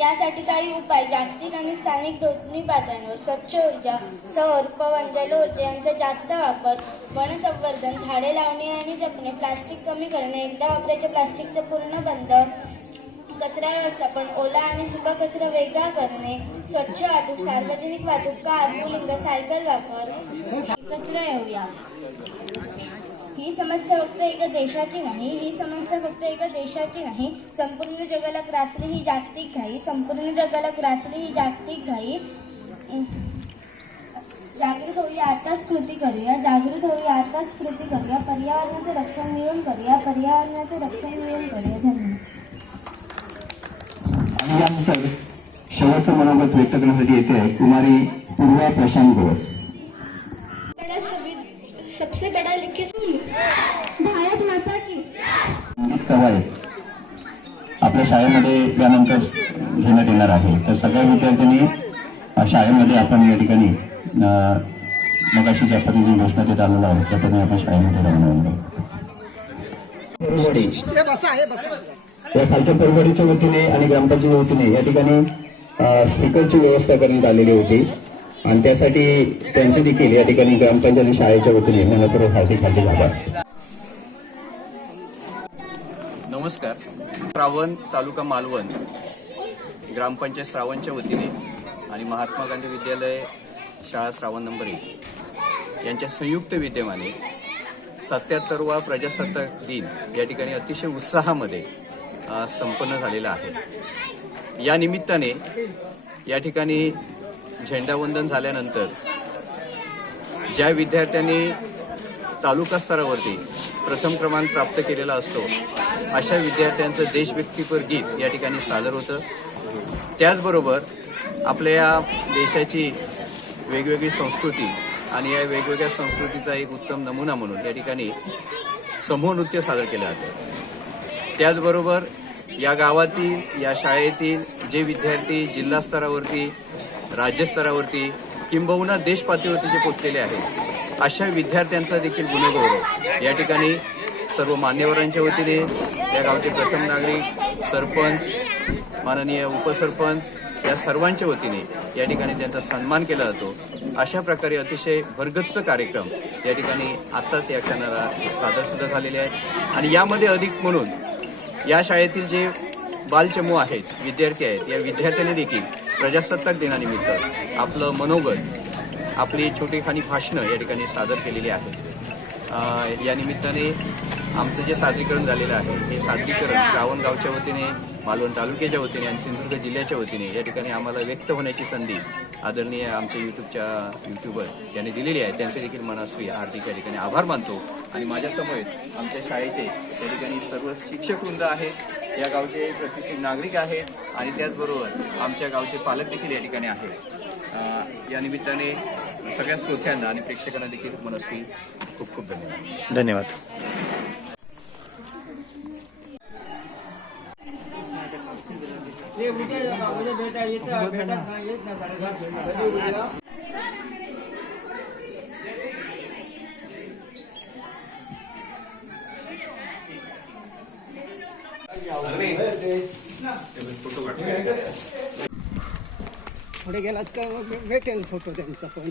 यासाठी काही उपाय जागतिक आणि स्थानिक दोन्ही पातळ्यांवर स्वच्छ ऊर्जा, सौर, पवन, जलऊर्जा यांचा जास्त वापर, वनसंवर्धन, झाडे लावणे आणि जपणे, प्लास्टिक कमी करणे, एकदा वापरायच्या प्लास्टिकचा पूर्ण बंद, कचरा व्यवस्थापन, ओला आणि सुका कचरा वेगळा करणे, स्वच्छ वाहतूक, सार्वजनिक वाहतूक, कार, पुलिंग, सायकल वापर. एकत्र येऊया. ही समस्या फक्त एका देशाची नाही, संपूर्ण जगाला ग्रासली ही जागतिक घाई. जागृत होऊया, आताच कृती करूया. पर्यावरणाचे रक्षण मिळून करूया. धन्यवाद. आणि यानंतर शेवटचं मनोगत व्यक्त करण्यासाठी येते आहे कुमारी पूर्वा प्रशांत घोष. सबसे बड़ा लिखित भारत माता की कवायत आपल्या शाळेमध्ये त्यानंतर घेण्यात येणार आहे. तर सगळ्या विद्यार्थ्यांनी शाळेमध्ये आपण या ठिकाणी मगाशी ज्या पद्धतीने घोषणा देत आलेलो आहोत त्या पद्धतीने आपण शाळेमध्ये राहणार या खालच्या परवडीच्या वतीने आणि ग्रामपंचायतीच्या वतीने या ठिकाणी स्पीकरची व्यवस्था करण्यात आलेली होती आणि त्यासाठी त्यांचे देखील या ठिकाणी ग्रामपंचायत आणि शाळेच्या वतीने मनपूर्वक हार्दिक आभार. नमस्कार. श्रावण तालुका मालवण ग्रामपंचायत श्रावणच्या वतीने आणि महात्मा गांधी विद्यालय शाळा श्रावण नंबर 1 यांच्या संयुक्त विद्यमाने 77वा प्रजासत्ताक दिन या ठिकाणी अतिशय उत्साहामध्ये संपन्न झालेला आहे. या निमित्ताने या ठिकाणी झेंडावंदन झाल्यानंतर ज्या विद्यार्थ्यांनी तालुका स्तरावरती प्रथम क्रमांक प्राप्त केलेला असतो अशा विद्यार्थ्यांचं देशभक्तीपर गीत या ठिकाणी सादर होतं. त्याचबरोबर आपल्या या देशाची वेगवेगळी संस्कृती आणि या वेगवेगळ्या संस्कृतीचा एक उत्तम नमुना म्हणून या ठिकाणी समूह नृत्य सादर केलं जातं. त्याचबरोबर या गावातील या शाळेतील जे विद्यार्थी जिल्हा स्तरावरती राज्यस्तरावरती किंबहुना देश पातळीवरती जे पोचलेले आहेत अशा विद्यार्थ्यांचा देखील गुणगौरव या ठिकाणी सर्व मान्यवरांच्या वतीने या गावचे प्रथम नागरिक, सरपंच, माननीय उपसरपंच या सर्वांच्या वतीने या ठिकाणी त्यांचा सन्मान केला जातो. अशा प्रकारे अतिशय भरगच्च कार्यक्रम या ठिकाणी आत्ताच या क्षणाला सादरसुद्धा झालेले आहेत. आणि यामध्ये अधिक म्हणून या शाळेतील जे बालचमू आहेत, विद्यार्थी आहेत, या विद्यार्थ्यांनी देखील प्रजासत्ताक दिनानिमित्त आपलं मनोगत, आपली छोटीखानी भाषणं या ठिकाणी सादर केलेली आहेत. या निमित्ताने आमचं जे सादरीकरण झालेलं आहे हे सादरीकरण श्रावण गावच्या वतीने, मालवण तालुक्याच्या वतीने आणि सिंधुदुर्ग जिल्ह्याच्या वतीने या ठिकाणी आम्हाला व्यक्त होण्याची संधी आदरणीय आमच्या युट्यूबर यांनी दिलेली आहे. त्यांचे देखील मनस्वी हार्दिक या ठिकाणी आभार मानतो. आणि माझ्यासमोर आमच्या शाळेचे या ठिकाणी सर्व शिक्षक वृंद आहेत, या गावचे प्रतिष्ठित नागरिक आहेत आणि त्याचबरोबर आमच्या गावचे पालक देखील या ठिकाणी आहेत. या निमित्ताने सगळ्या श्रोत्यांना आणि प्रेक्षकांना देखील मनस्वी खूप खूप धन्यवाद. धन्यवाद. पुढे गेलात का भेटेल फोटो त्यांचा पण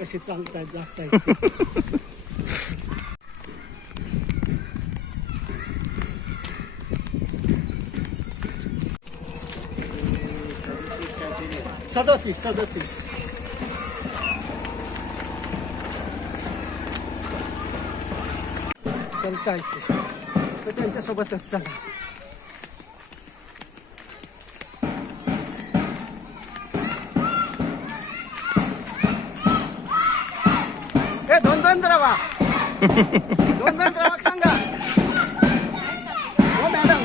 कशी चालतायत जातायत. सदोतीस चालतायत तर त्यांच्यासोबतच चला. दोन द्रावा सांगा हो मॅडम.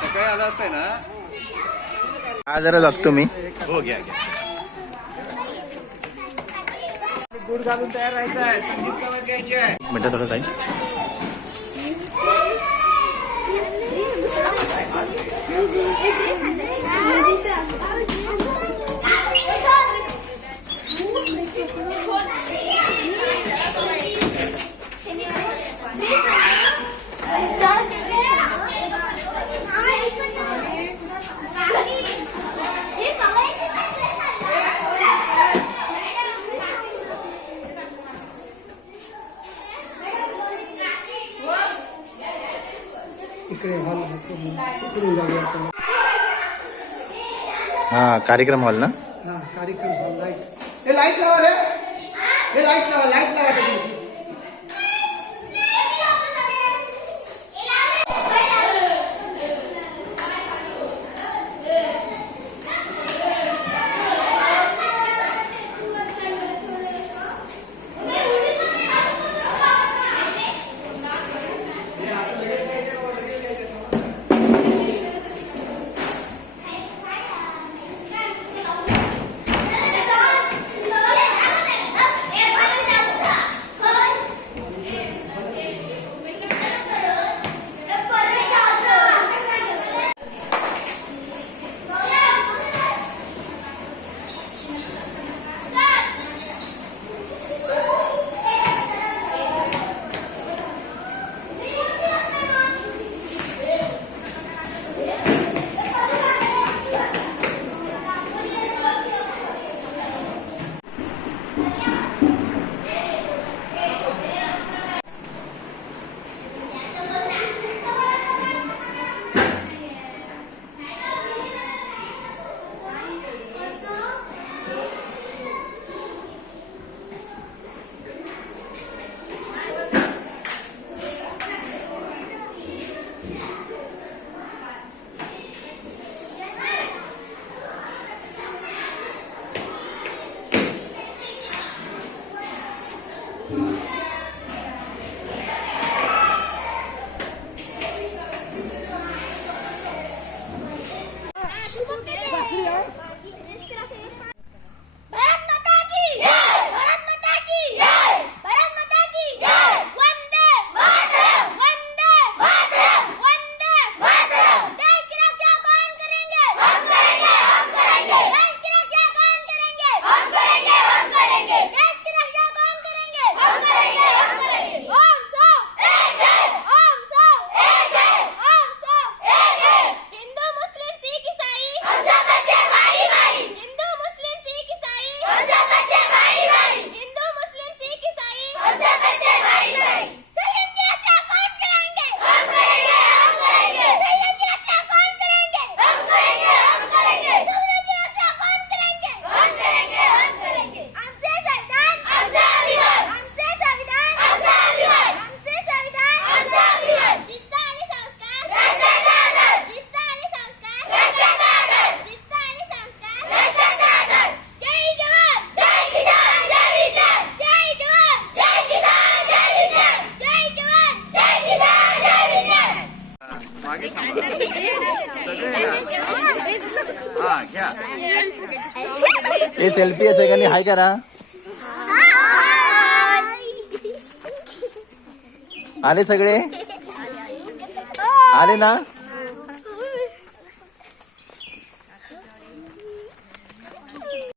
सकाळी आला असतंय ना. हा जरा बघतो मी. हो घ्या घ्या. दूध घालून तयार राहायचं आहे. संगीत कवर घ्यायची आहे. मिनटं थोडं काही. इकडे हॉल इकडून जाऊया आपण. हा कार्यक्रम हॉल ना. हा कार्यक्रम हॉल. लाईट हे लाईट लावा रे. हे लाईट लावा त्या दिवशी. हा घ्या. हे सेल्फी आहे सगळ्यांनी हाय करा. आले सगळे आले ना.